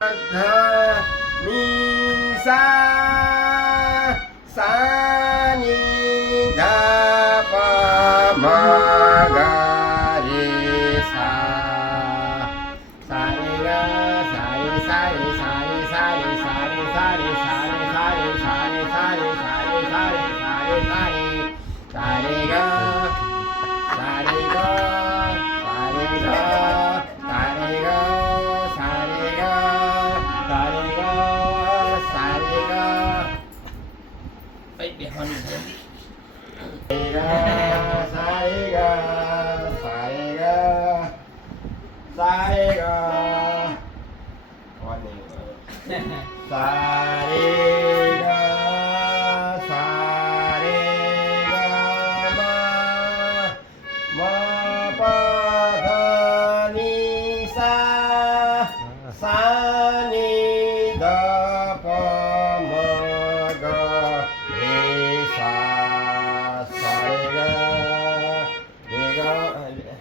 ध नि सा सा नि ध प म ग रे सा सा रे ग सा रे सा रे सा रे सा रे सा रे सा रे सा रे सा रे सा रे सा रे सा रे सा रे सा रे सा रे सा रे ग सा रे ग सा रे ग सा रे ग सा रे ग सा रे ग सा रे ग ไปเปลี่ยนคนอื่นเลย sa re ga sa re ga sa re ga วันนี้ sa re ga sa re ga ma pa tha ni sa sa ni da pa ma ga re sa sa re ga re ga